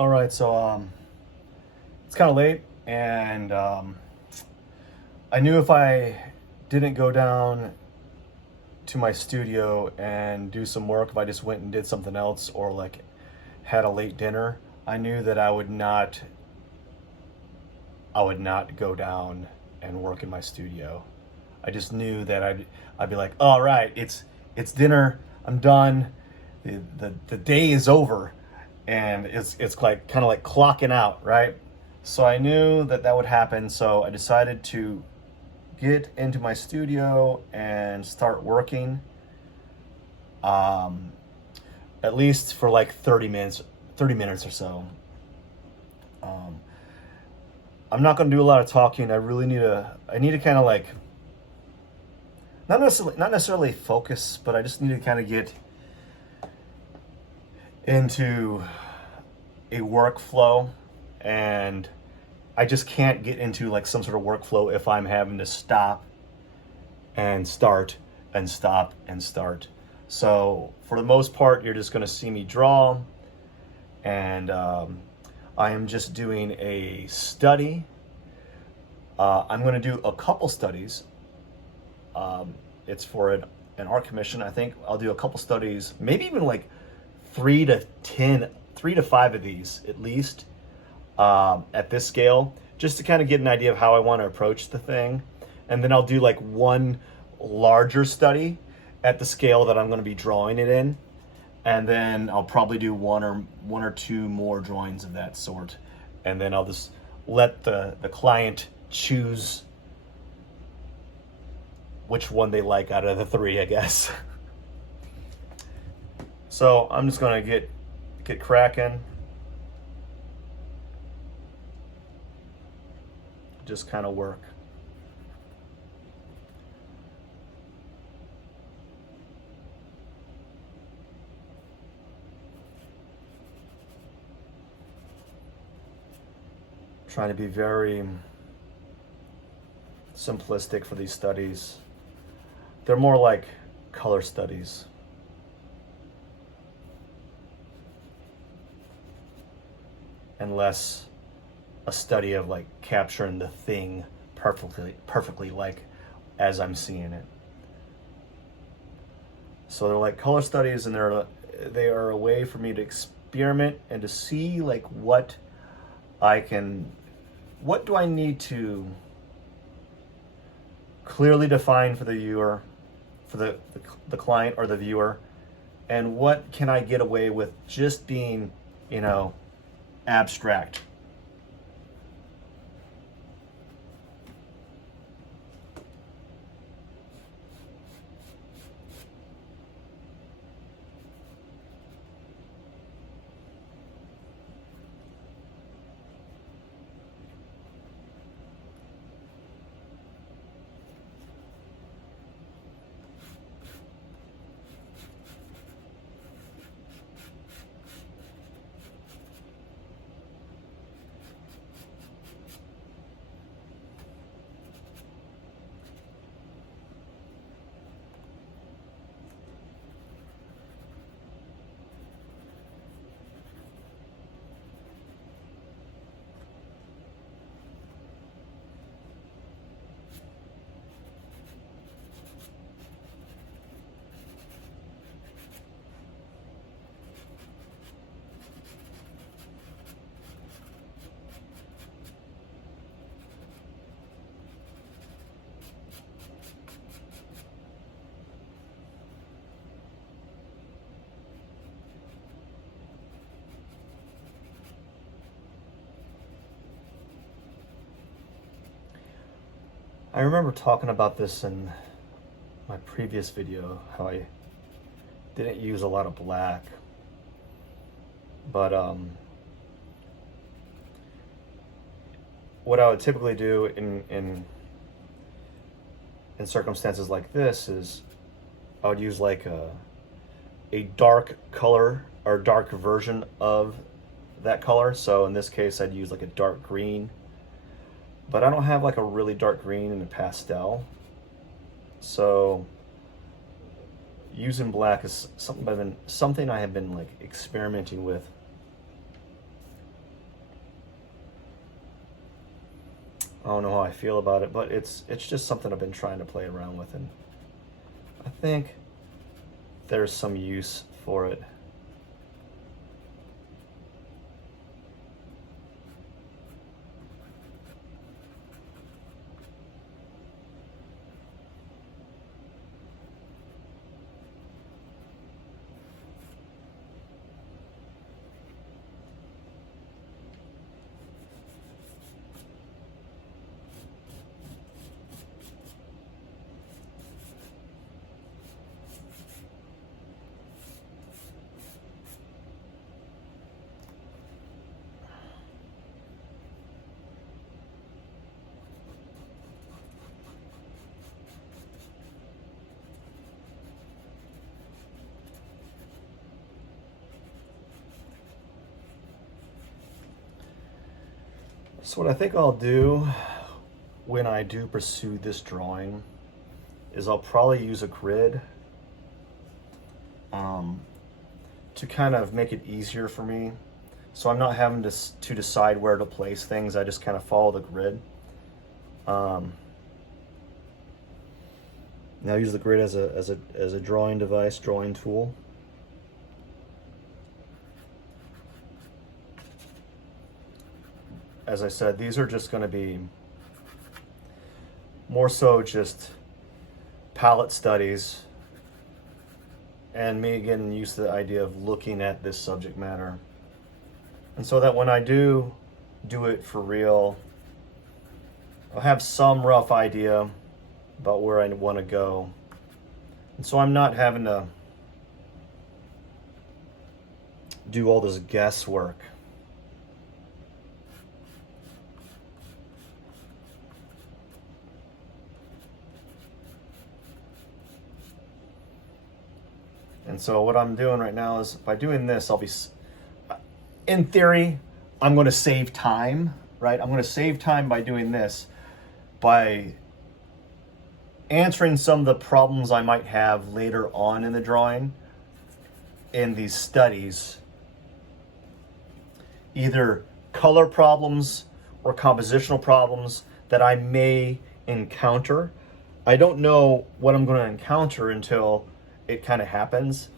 All right, so it's kind of late, and I knew if I didn't go down to my studio and do some work, if I just went and did something else or like had a late dinner, I knew that I would not go down and work in my studio. I just knew that I'd be like, all right, it's dinner, I'm done, the day is over, and it's like kind of like clocking out, right? So I knew that that would happen. So I decided to get into my studio and start working, um, at least for like 30 minutes or so. Um, I'm not going to do a lot of talking. I need to kind of like not necessarily focus, but I just need to kind of get into a workflow, and I just can't get into like some sort of workflow if I'm having to stop and start and stop and start. So for the most part, you're just going to see me draw, and I am just doing a study. I'm going to do a couple studies. It's for an art commission. I think I'll do a couple studies, maybe even like 3 to 5 of these at least, at this scale, just to kind of get an idea of how I want to approach the thing. And then I'll do like one larger study at the scale that I'm going to be drawing it in. And then I'll probably do one or two more drawings of that sort. And then I'll just let the client choose which one they like out of the three, I guess. So I'm just gonna get cracking. Just kind of work. Trying to be very simplistic for these studies. They're more like color studies. And less a study of like capturing the thing perfectly like as I'm seeing it. So they're like color studies, and they are a way for me to experiment and to see like what do I need to clearly define for the viewer, for the client or the viewer, and what can I get away with just being, abstract. I remember talking about this in my previous video, how I didn't use a lot of black, but what I would typically do in circumstances like this is I would use like a dark color or dark version of that color. So in this case, I'd use like a dark green, but I don't have like a really dark green in a pastel. So using black is something I have been like experimenting with I don't know how I feel about it, but it's just something I've been trying to play around with, and I think there's some use for it. So what I think I'll do when I do pursue this drawing is I'll probably use a grid to kind of make it easier for me. So I'm not having to decide where to place things. I just kind of follow the grid. Now I use the grid as a drawing device, drawing tool. As I said, these are just going to be more so just palette studies and me getting used to the idea of looking at this subject matter. And so that when I do it for real, I'll have some rough idea about where I want to go. And so I'm not having to do all this guesswork. And so what I'm doing right now is by doing this, I'll be, in theory, I'm going to save time, right? I'm going to save time by doing this, by answering some of the problems I might have later on in the drawing, in these studies, either color problems or compositional problems that I may encounter. I don't know what I'm going to encounter until it kind of happens.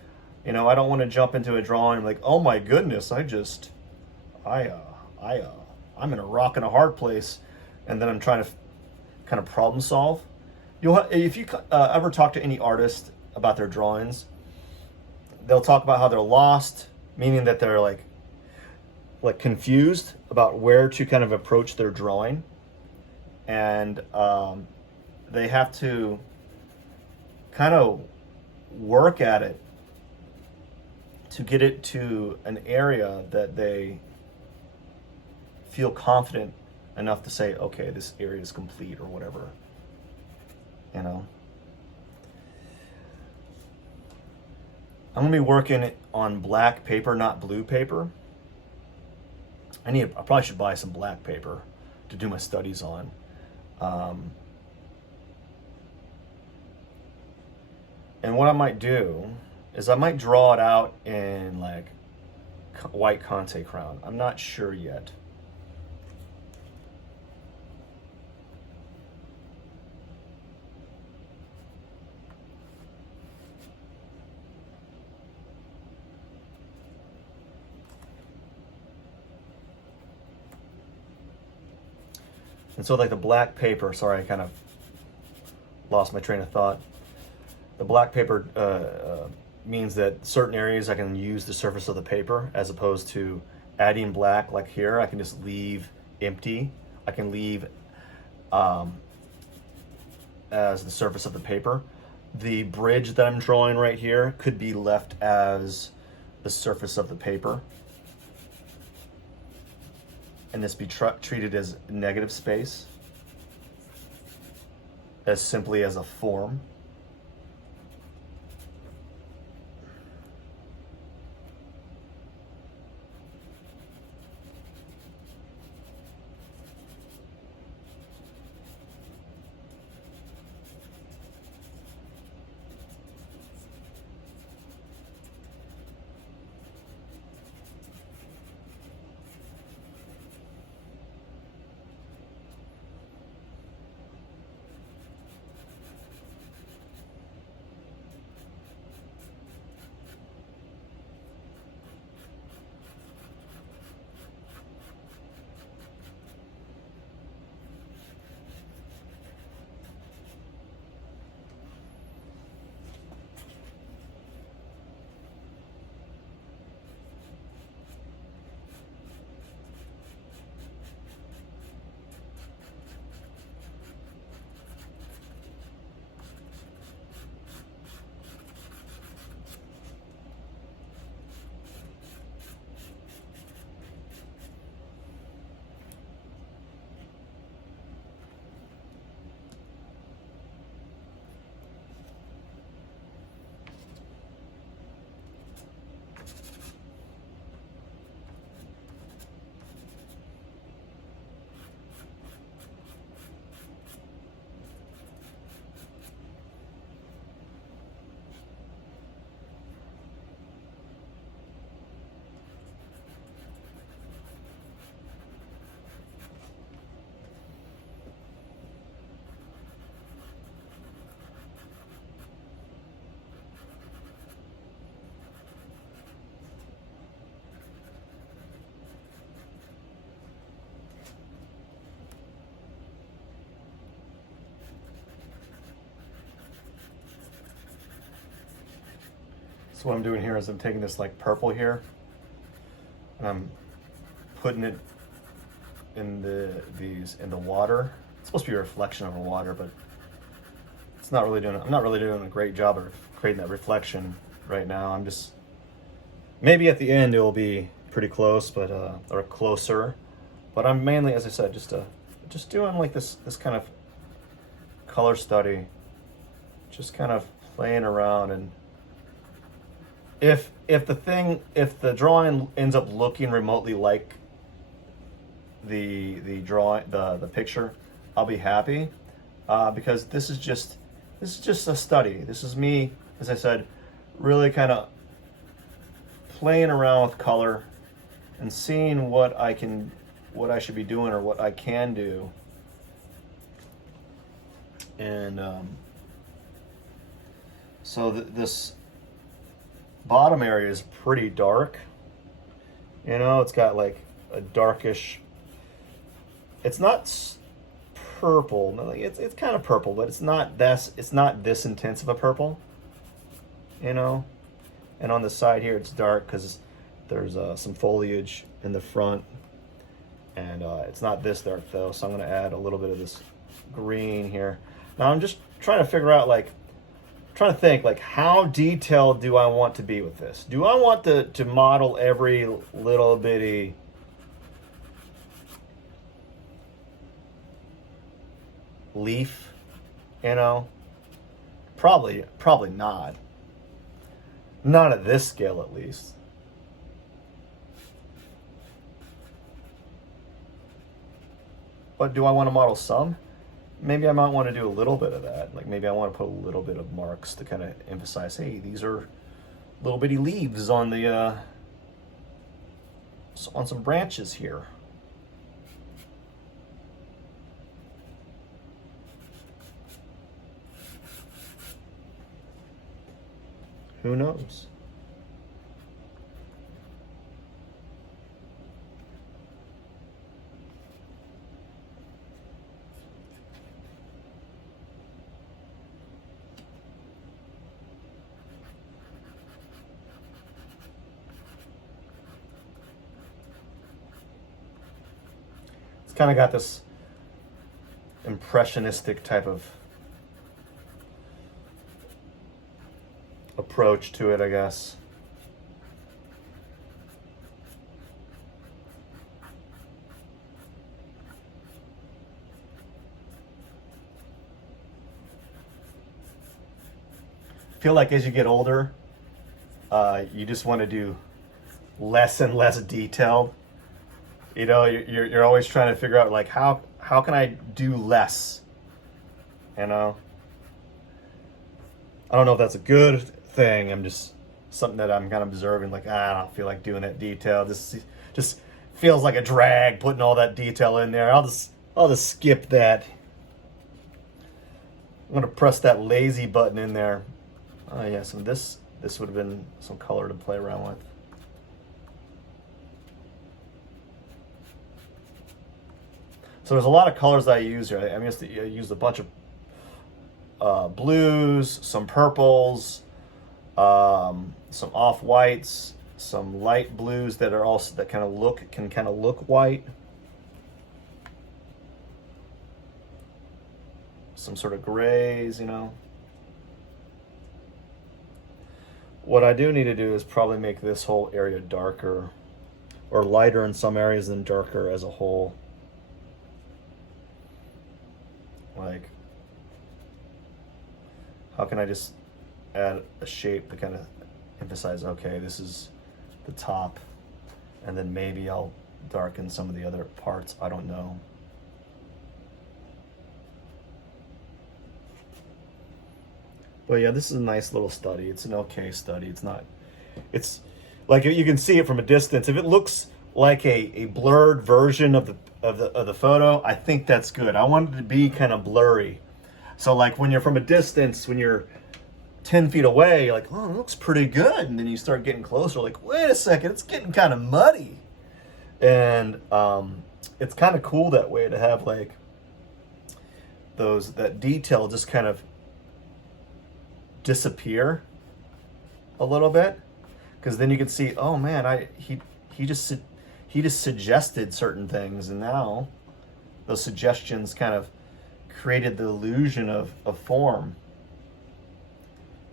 You know, I don't want to jump into a drawing like, oh my goodness, I'm in a rock and a hard place, and then I'm trying to kind of problem solve. If you ever talk to any artist about their drawings, they'll talk about how they're lost, meaning that they're like confused about where to kind of approach their drawing, and they have to kind of work at it to get it to an area that they feel confident enough to say, okay, this area is complete or whatever, you know. I'm gonna be working on black paper, not blue paper. I probably should buy some black paper to do my studies on. And what I might do is I might draw it out in like white Conte crown. I'm not sure yet. And so like the black paper, sorry, I kind of lost my train of thought. The black paper means that certain areas I can use the surface of the paper, as opposed to adding black like here. I can just leave empty. I can leave as the surface of the paper. The bridge that I'm drawing right here could be left as the surface of the paper, and this be treated as negative space, as simply as a form. So what I'm doing here is I'm taking this like purple here, and I'm putting it in the water. It's supposed to be a reflection over water, but it's not really doing. I'm not really doing a great job of creating that reflection right now. I'm just, maybe at the end it will be pretty close, but or closer. But I'm mainly, as I said, just doing like this kind of color study, just kind of playing around. And if the drawing ends up looking remotely like the drawing, the picture, I'll be happy, because this is just a study. This is me, as I said, really kind of playing around with color and seeing what I should be doing or what I can do. And so this bottom area is pretty dark. You know, it's got like a darkish, it's not purple. No, it's kind of purple, but it's not this intense of a purple. You know, and on the side here it's dark because there's some foliage in the front, and it's not this dark though. So I'm going to add a little bit of this green here. Now I'm just trying to figure out, like, trying to think, like, how detailed do I want to be with this? Do I want to model every little bitty leaf, you know? Probably not. Not at this scale, at least. But do I want to model some? Maybe I might want to do a little bit of that. Like, maybe I want to put a little bit of marks to kind of emphasize, hey, these are little bitty leaves on the on some branches here. Who knows? It's kind of got this impressionistic type of approach to it, I guess. I feel like as you get older, you just want to do less and less detailed. You know, you're always trying to figure out, like, how can I do less? You know, I don't know if that's a good thing. I'm just something that I'm kind of observing. Like, I don't feel like doing that detail. This just feels like a drag putting all that detail in there. I'll just skip that. I'm gonna press that lazy button in there. Oh yeah, so this would have been some color to play around with. So there's a lot of colors that I use here. I mean, I used a bunch of blues, some purples, some off-whites, some light blues that are also that can kind of look white. Some sort of grays, you know. What I do need to do is probably make this whole area darker, or lighter in some areas and darker as a whole. Like, how can I just add a shape to kind of emphasize, okay, this is the top, and then maybe I'll darken some of the other parts. I don't know. But yeah, this is a nice little study. It's an okay study. It's like, you can see it from a distance. If it looks like a blurred version of the photo, I think that's good. I want it to be kind of blurry. So like when you're from a distance, when you're 10 feet away, you're like, oh, it looks pretty good. And then you start getting closer, like, wait a second, it's getting kind of muddy. And it's kind of cool that way to have like that detail just kind of disappear a little bit, because then you can see, oh man, he just suggested certain things, and now those suggestions kind of created the illusion of form.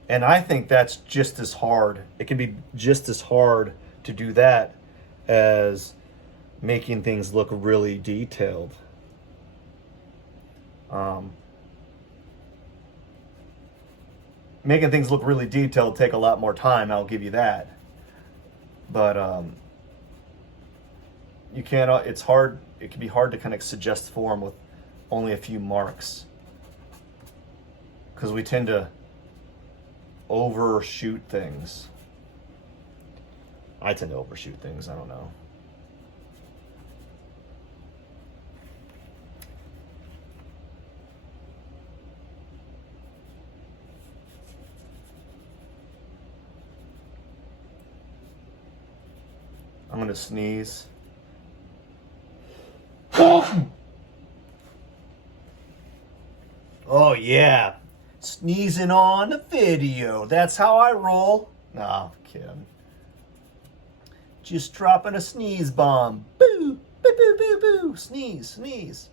And I think that's just as hard. It can be just as hard to do that as making things look really detailed. Making things look really detailed take a lot more time, I'll give you that. But you can't, it's hard, it can be hard to kind of suggest form with only a few marks. Because we tend to overshoot things. I tend to overshoot things, I don't know. I'm gonna sneeze. Oh yeah, sneezing on a video. That's how I roll. Nah, kidding. Just dropping a sneeze bomb. Boo, boo, boo, boo, boo. Sneeze, sneeze.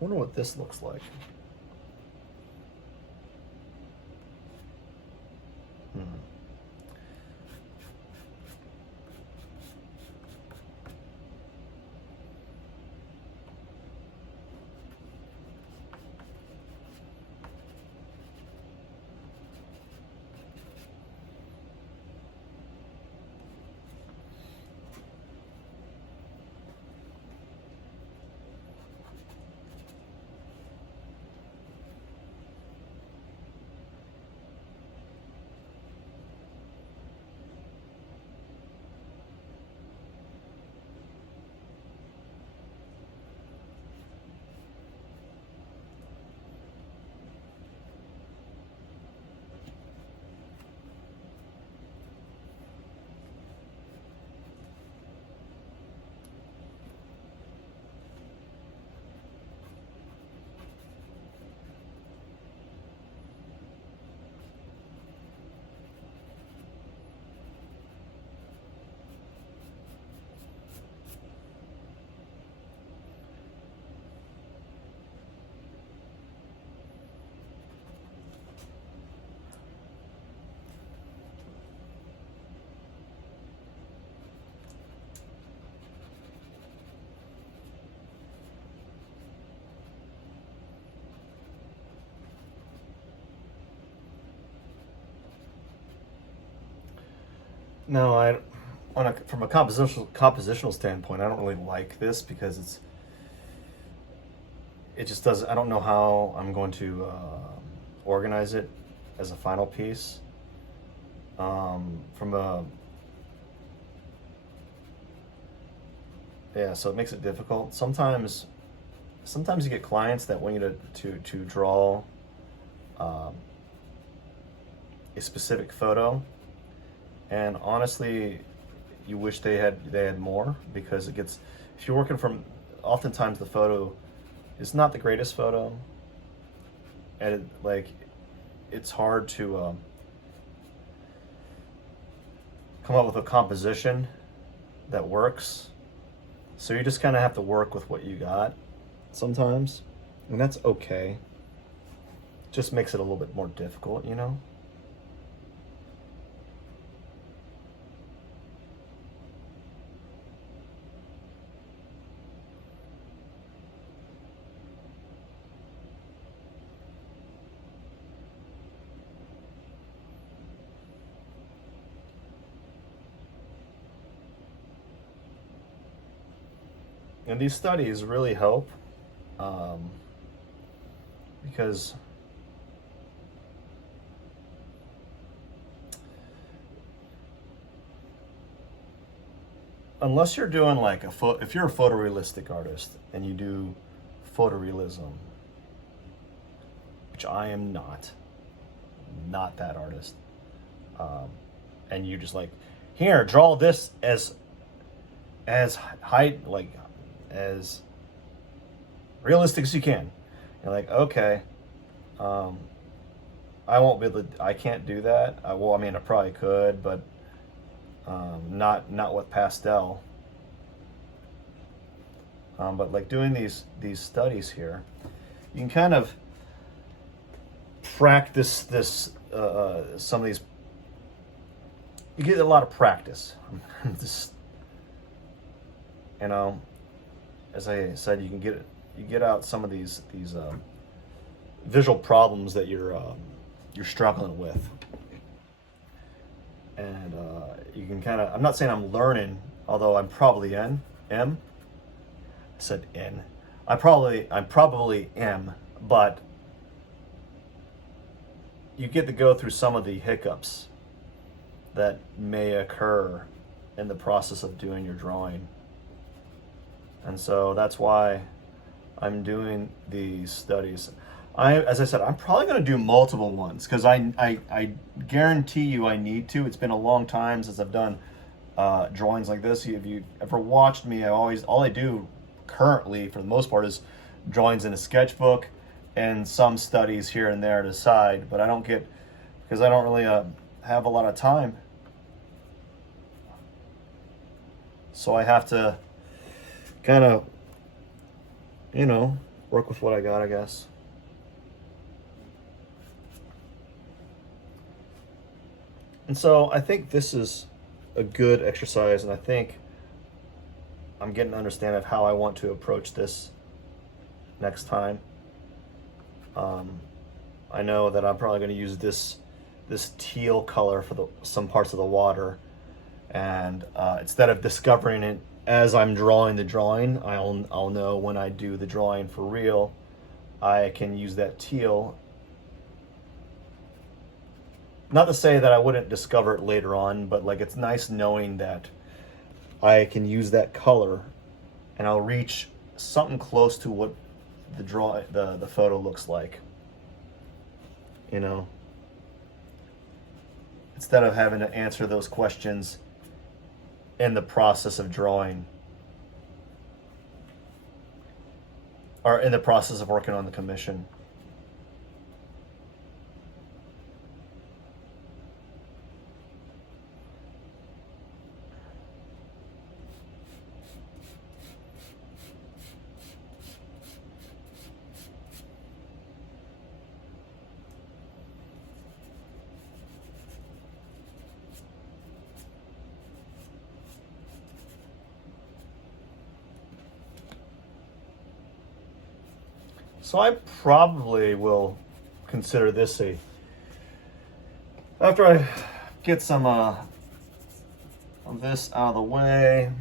Wonder what this looks like. No, from a compositional standpoint, I don't really like this because it just doesn't. I don't know how I'm going to organize it as a final piece. So it makes it difficult. Sometimes you get clients that want you to draw a specific photo. And honestly, you wish they had more, because it gets, if you're working from, oftentimes the photo is not the greatest photo, and it's hard to come up with a composition that works. So you just kind of have to work with what you got sometimes, and that's okay. Just makes it a little bit more difficult, you know? And these studies really help because unless you're doing like if you're a photorealistic artist and you do photorealism, which I am not that artist, and you just like, here, draw this as high, like as realistic as you can, You're like, okay, um, I won't be able to, I can't do that. Well, I mean, I probably could, but not with Pastel. But like doing these studies here, you can kind of practice this. Some of these, you get a lot of practice. Just, you know, as I said, you get out some of these visual problems that you're struggling with, and you can kind of. I'm not saying I'm learning, although I'm probably am. I said in. I probably am, but you get to go through some of the hiccups that may occur in the process of doing your drawing. And so that's why I'm doing these studies. As I said, I'm probably going to do multiple ones because I guarantee you I need to. It's been a long time since I've done drawings like this. If you ever watched me, all I do currently, for the most part, is drawings in a sketchbook and some studies here and there to the side. But I don't get, because I don't really have a lot of time. So I have to kind of, work with what I got, I guess. And so I think this is a good exercise, and I think I'm getting an understanding of how I want to approach this next time. I know that I'm probably going to use this teal color for some parts of the water, and instead of discovering it as I'm drawing the drawing, I'll know when I do the drawing for real. I can use that teal. Not to say that I wouldn't discover it later on, but like it's nice knowing that I can use that color and I'll reach something close to what the photo looks like. Instead of having to answer those questions in the process of drawing or in the process of working on the commission. So I probably will consider this after I get some of this out of the way,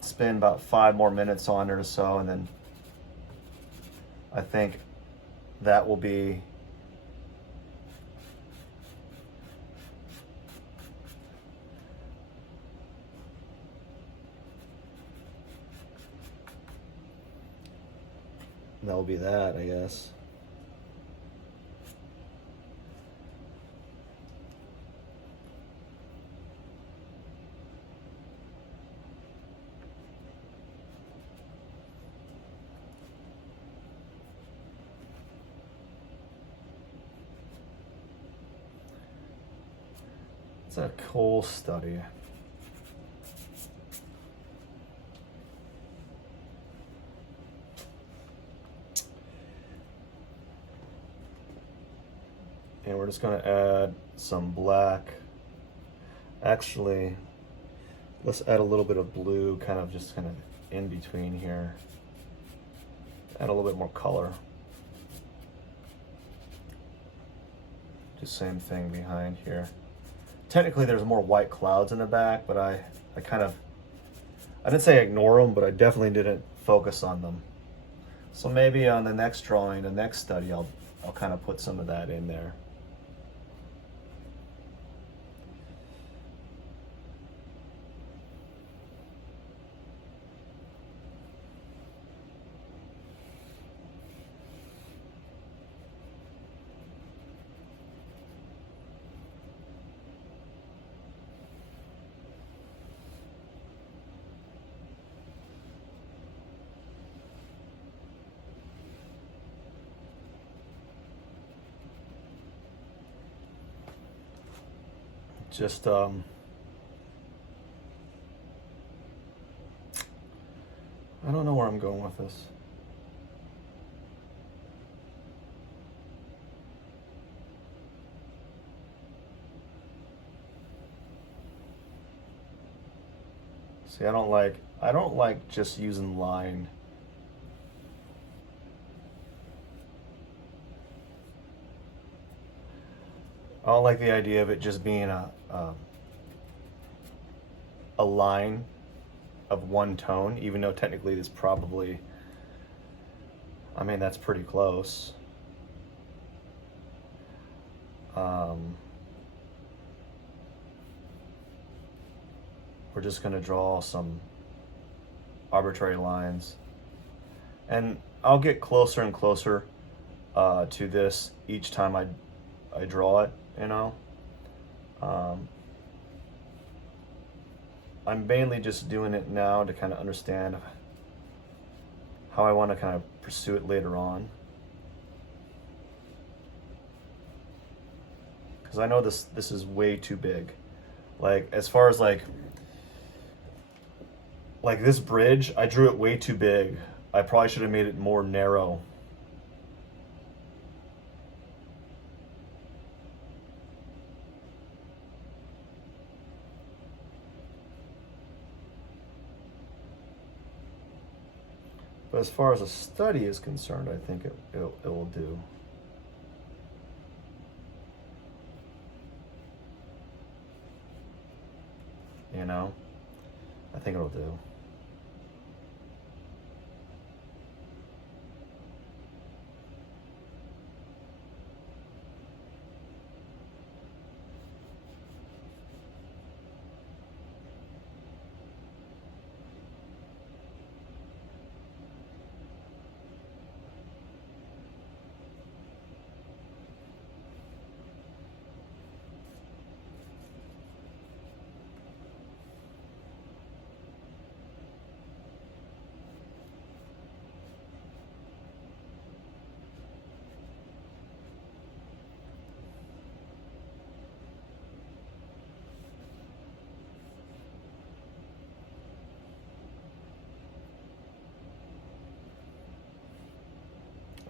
spend about 5 more minutes on it or so, and then I think that will be that, I guess. It's a cool study. And we're just going to add some black. Actually, let's add a little bit of blue, kind of in between here. Add a little bit more color. Do the same thing behind here. Technically, there's more white clouds in the back, but I didn't say ignore them, but I definitely didn't focus on them. So maybe on the next drawing, the next study, I'll kind of put some of that in there. just I don't know where I'm going with this. See, I don't like just using line. I don't like the idea of it just being a line of one tone, even though technically it's probably, I mean, that's pretty close. We're just going to draw some arbitrary lines, and I'll get closer and closer to this each time I draw it, you know. I'm mainly just doing it now to kind of understand how I want to kind of pursue it later on, because I know this is way too big. Like, as far as like this bridge, I drew it way too big. I probably should have made it more narrow. But as far as a study is concerned, I think it will do. You know, I think it'll do.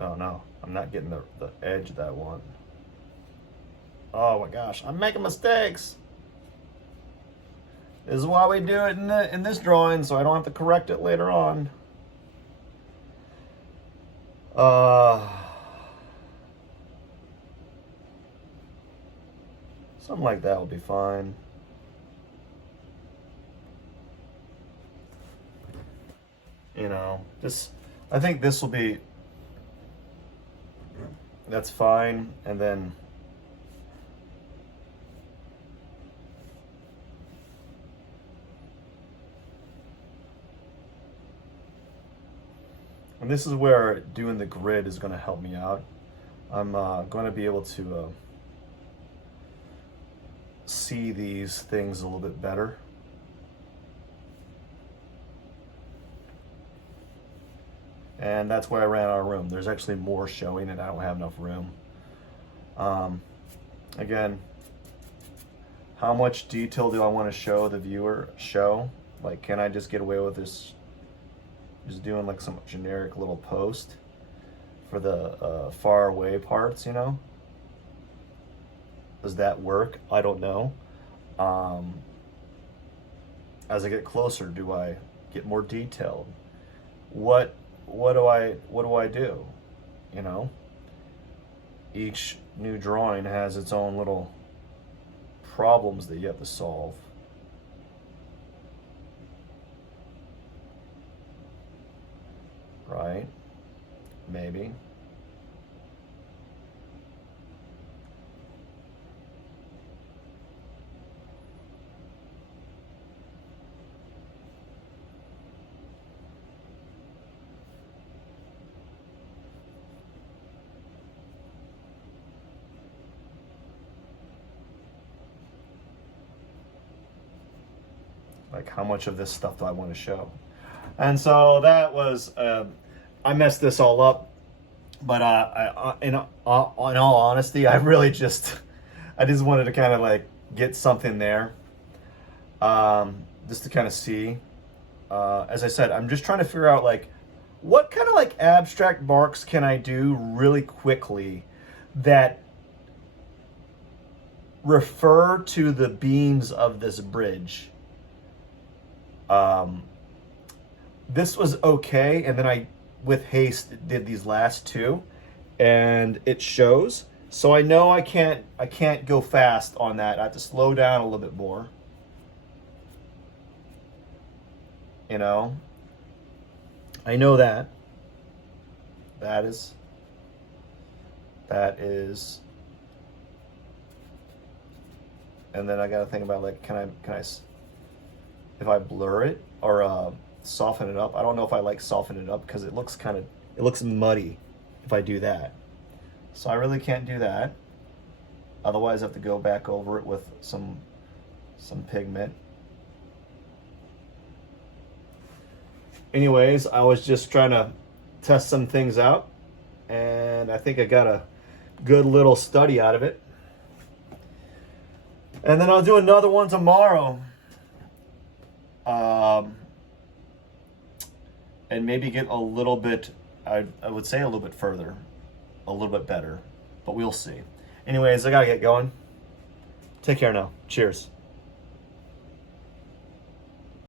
Oh no, I'm not getting the edge that I want. Oh my gosh, I'm making mistakes. This is why we do it in this drawing, so I don't have to correct it later on. Something like that will be fine. You know, I think this will be, that's fine. And then this is where doing the grid is going to help me out. I'm going to be able to see these things a little bit better. And that's why I ran out of room. There's actually more showing and I don't have enough room. Again, how much detail do I want to show the viewer? Like, can I just get away with this, just doing like some generic little post for the far away parts, you know? Does that work? I don't know. As I get closer, do I get more detailed? What do I do? You know? Each new drawing has its own little problems that you have to solve. Right? Maybe. Like, how much of this stuff do I want to show? And so that was, I messed this all up, but in all honesty, I just wanted to kind of like get something there, just to kind of see. As I said, I'm just trying to figure out like what kind of like abstract marks can I do really quickly that refer to the beams of this bridge. This was okay, and then I, with haste, did these last two, and it shows. So I know I can't go fast on that. I have to slow down a little bit more. You know, I know that. That is. And then I gotta think about like, can I, if I blur it or soften it up. I don't know if I like soften it up because it looks muddy if I do that. So I really can't do that. Otherwise I have to go back over it with some pigment. Anyways, I was just trying to test some things out, and I think I got a good little study out of it. And then I'll do another one tomorrow. And maybe get a little bit, I would say a little bit further, a little bit better, but we'll see. Anyways, I gotta get going. Take care now. Cheers.